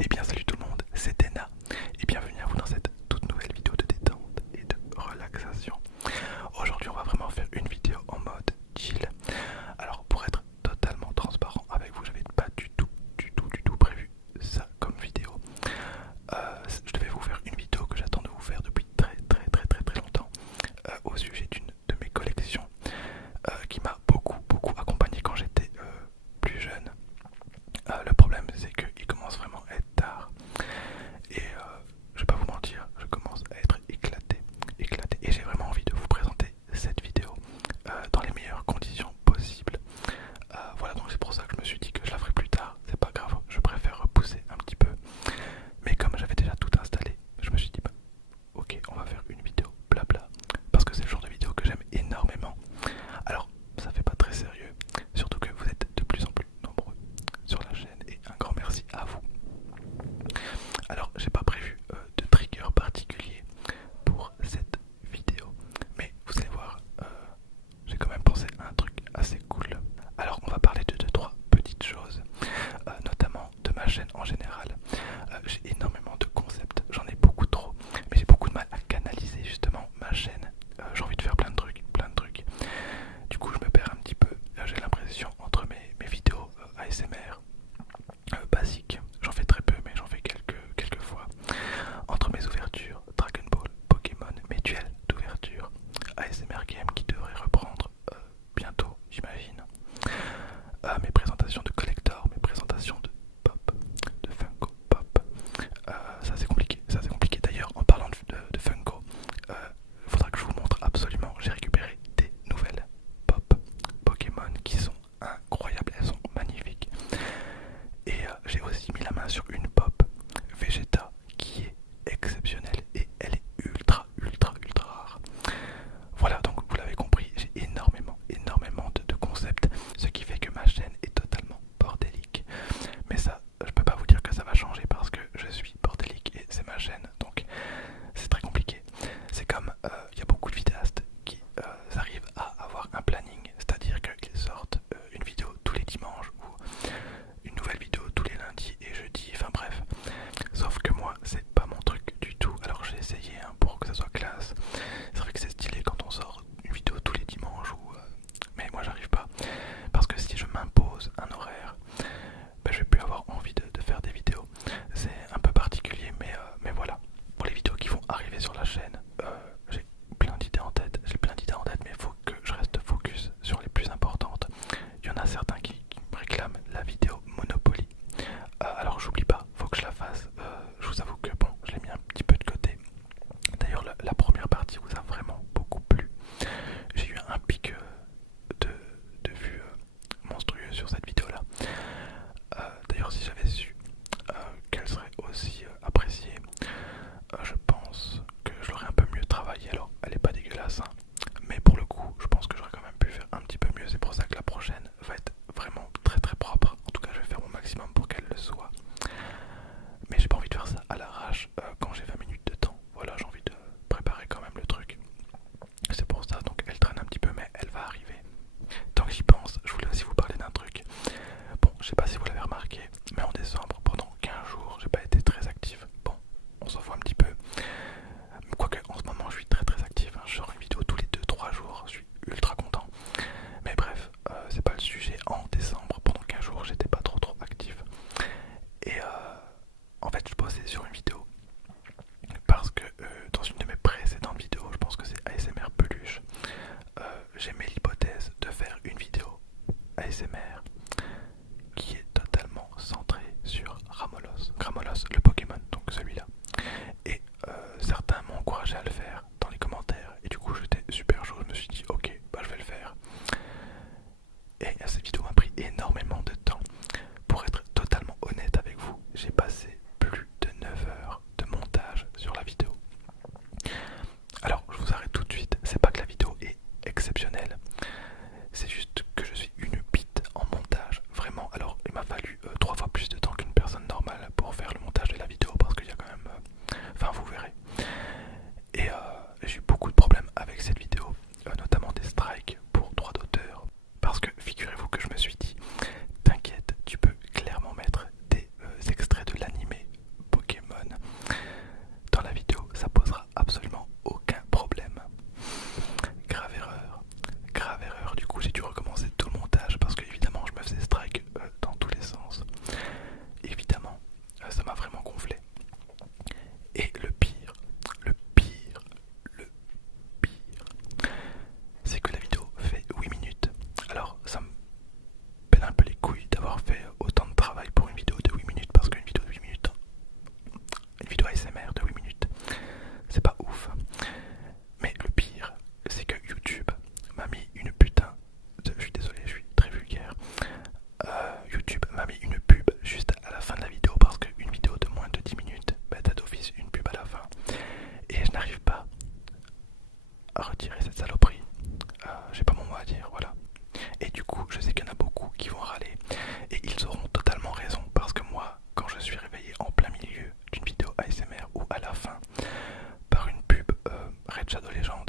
Eh bien salut tout le monde, c'est Dena et bienvenue à vous dans cette toute nouvelle vidéo de détente et de relaxation. Aujourd'hui on va vraiment faire une vidéo en mode chill. Alors pour être totalement transparent avec vous, j'avais pas du tout prévu ça comme vidéo. Je devais vous faire une vidéo que j'attends de vous faire depuis très longtemps au sujet d'une de mes collections qui m'a beaucoup accompagné quand j'étais plus jeune. Le problème c'est qu'il commence vraiment à être tard et je vais pas vous mentir, je commence à être éclaté et j'ai vraiment envie de vous présenter cette vidéo dans les meilleures conditions possibles. Voilà, donc c'est pour ça que je me suis dit que je la ferai plus tard, c'est pas grave, je préfère repousser un petit peu. Mais comme j'avais déjà tout installé, je me suis dit bah, ok, on va faire une vidéo blabla parce que c'est le genre de vidéo que j'aime énormément. Alors ça fait pas très sérieux, surtout que vous êtes de plus en plus nombreux sur la chaîne et un grand merci à vous. Alors j'ai pas prévu de trigger particulier pour cette vidéo, mais vous allez voir, j'ai quand même pensé à un truc assez cool. Alors on va parler de 2-3 petites choses, notamment de ma chaîne en général. J'ai énormément de concepts, j'en ai beaucoup trop, mais j'ai beaucoup de mal à canaliser justement ma chaîne. J'ai envie de faire plein de trucs. Du coup je me perds un petit peu, j'ai l'impression entre mes vidéos ASMR basiques, j'en fais très peu mais j'en fais quelques fois, entre mes ouvertures Dragon Ball, Pokémon, mes duels d'ouverture, ASMR Game qui devrait reprendre bientôt j'imagine, mes présentations de collector, mes présentations de pop, de Funko Pop, ça c'est compliqué, d'ailleurs en parlant de Funko, il faudra que je vous montre absolument, j'ai récupéré des nouvelles pop Pokémon qui sont incroyables, elles sont magnifiques. Et j'ai aussi mis la main sur une pop Vegeta qui est exceptionnelle et elle est ultra rare. Voilà, donc vous l'avez compris, j'ai énormément de concepts, ce qui fait que ma chaîne est totalement bordélique. Mais ça, je peux pas vous dire que ça va changer parce que je suis bordélique et c'est ma chaîne, donc c'est très compliqué. C'est comme il y a beaucoup de vidéastes qui arrivent à avoir un planning, c'est-à-dire qu'ils sortent une vidéo tous les dimanches ou une nouvelle vidéo tous les lundis et jeudis, enfin bref. Sauf que moi, c'est pas mon truc du tout. Alors j'ai essayé pour que ça soit classe. C'est vrai que c'est stylé quand on sort une vidéo tous les dimanches, mais moi j'arrive pas. Parce que si je m'impose un horaire, ben, je vais plus avoir envie de faire des vidéos. C'est un peu particulier, mais voilà. Pour les vidéos qui vont arriver sur la chaîne, j'ai plein d'idées en tête, mais il faut que je reste focus sur les plus importantes. Il y en a certains qui me réclament la vidéo Monopoly. Alors j'oublie pas, faut que je la fasse. Je vous avoue que bon, je l'ai mis un petit peu de côté. D'ailleurs la première partie vous a vraiment beaucoup plu. J'ai eu un pic de vues monstrueux sur cette vidéo là. D'ailleurs si j'avais su qu'elle serait aussi appréciée, je pense que je l'aurais un peu mieux travaillée. Alors elle est pas dégueulasse hein, mais pour le coup je pense que j'aurais quand même pu faire un petit peu mieux. C'est pour ça que la prochaine va être vraiment très propre. En tout cas je vais faire mon maximum pour qu'elle le soit. Mais j'ai pas envie de faire ça à l'arrache quand j'ai 20 minutes de temps. Voilà, j'ai envie de préparer quand même le truc. C'est pour ça, donc elle traîne un petit peu mais elle va arriver. Tant que j'y pense, je voulais aussi vous parler d'un truc. Bon, je sais pas si vous l'avez remarqué, mais en décembre, pendant 15 jours, j'ai pas été très actif. Bon, on s'en fout un petit peu. Quoique en ce moment je suis très actif, hein. Je sors une vidéo tous les 2-3 jours, je suis ultra content. Mais bref, c'est pas le sujet. En décembre, pendant 15 jours, j'étais pas trop actif. Et en fait, je bossais sur une vidéo ASMR ou à la fin par une pub Red Shadow Legend